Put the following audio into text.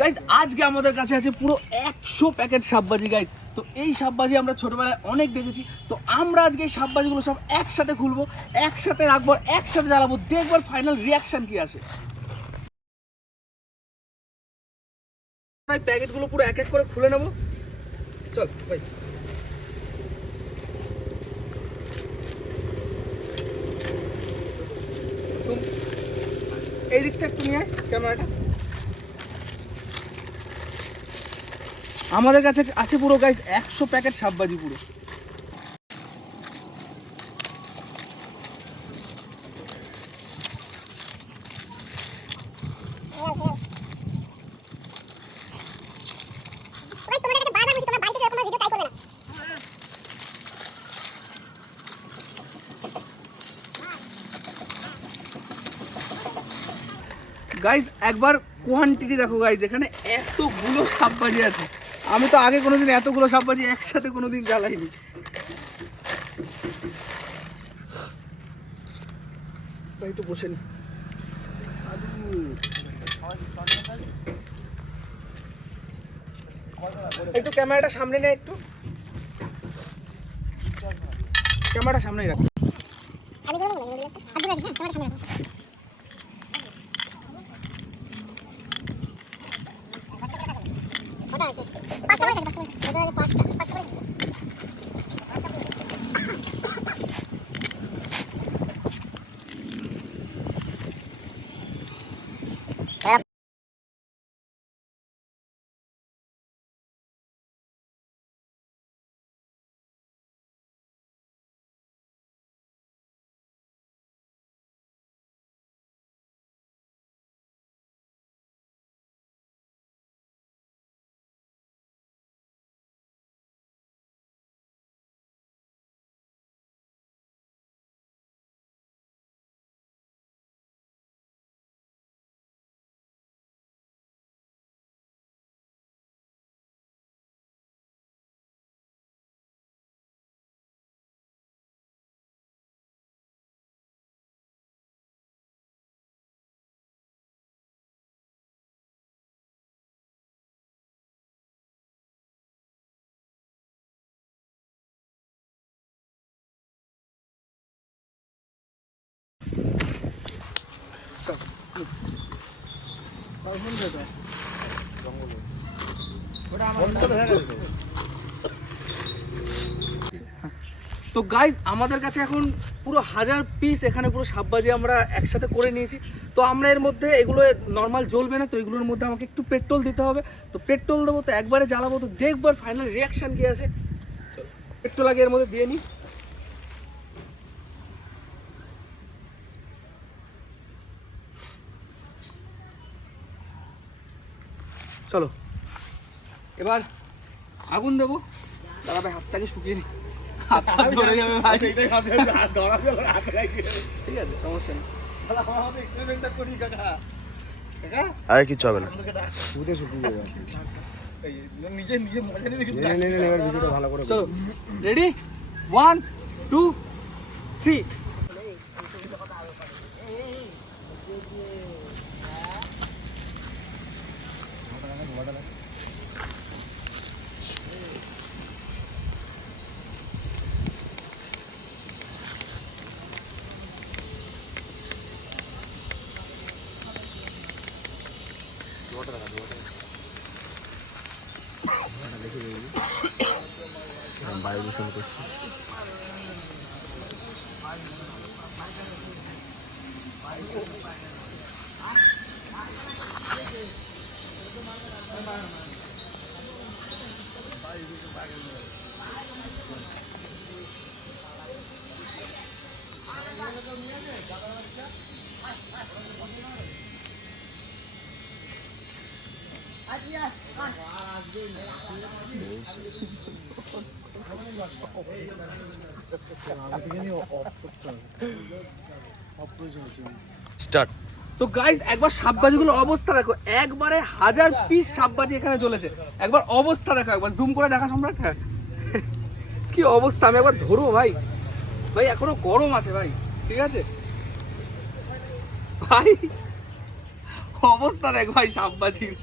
Guys আজকে আমাদের কাছে আছে পুরো 100 প্যাকেট সাপবাজি গাইস। তো এই সাপবাজি আমরা ছোটবেলায় অনেক দেখেছি। তো আমরা আজকে এই সাপবাজিগুলো সব একসাথে খুলবো, একসাথে রাখবো, একসাথে জ্বালাবো, দেখবো ফাইনাল রিয়াকশন কি আসে। প্যাকেটগুলো পুরো এক এক করে খুলে নেবো। চল ভাই। এই দিকটা একটু নিয়ে ক্যামেরাটা। আমাদের কাছে আছে পুরো গাইস 100 প্যাকেট সাপবাজি পুরো। গাইস একবার কোয়ান্টিটি দেখো গাইস, এখানে এতগুলো সাপবাজি আছে। আমি তো আগে কোনোদিন এতগুলো সাপবাজি একসাথে কোনোদিন জ্বালাইনি। ভাই একটু বসে নি, একটু ক্যামেরাটা সামনে নে, একটু ক্যামেরাটা সামনেই রাখ। তো গাইজ আমাদের কাছে এখন পুরো 1000 পিস এখানে পুরো সাপবাজি আমরা একসাথে করে নিয়েছি। তো আমরা এর মধ্যে এগুলো নর্মাল জ্বলবে না, তো এগুলোর মধ্যে আমাকে একটু পেট্রোল দিতে হবে। তো পেট্রোল দেবো, তো একবারে জ্বালাবো, তো দেখবো ফাইনাল রিয়াকশন কি আছে। চলো পেট্রোল আগে এর মধ্যে দিয়ে নিই। চলো এবার আগুন দেবো। দাঁড়াবে হাতটাকে শুকিয়ে নিই, হাত ধরে যাবে ভাই। ঠিক আছে সমস্যা নেই। আরে কিচ্ছু হবে না। চলো রেডি, 1 2 3। বায়ু দূষণ করছি। স্টার্ট। তো গাইস একবার সাপবাজিগুলোর অবস্থা দেখো, একবারে 1000 পিস সাপবাজি এখানে চলেছে। একবার অবস্থা দেখো, একবার জুম করে দেখা সম্রাট। হ্যাঁ কি অবস্থা, আমি একবার ধরবো ভাই। ভাই এখনো গরম আছে ভাই, ঠিক আছে ভাই, অবস্থা দেখ ভাই সাপবাজির।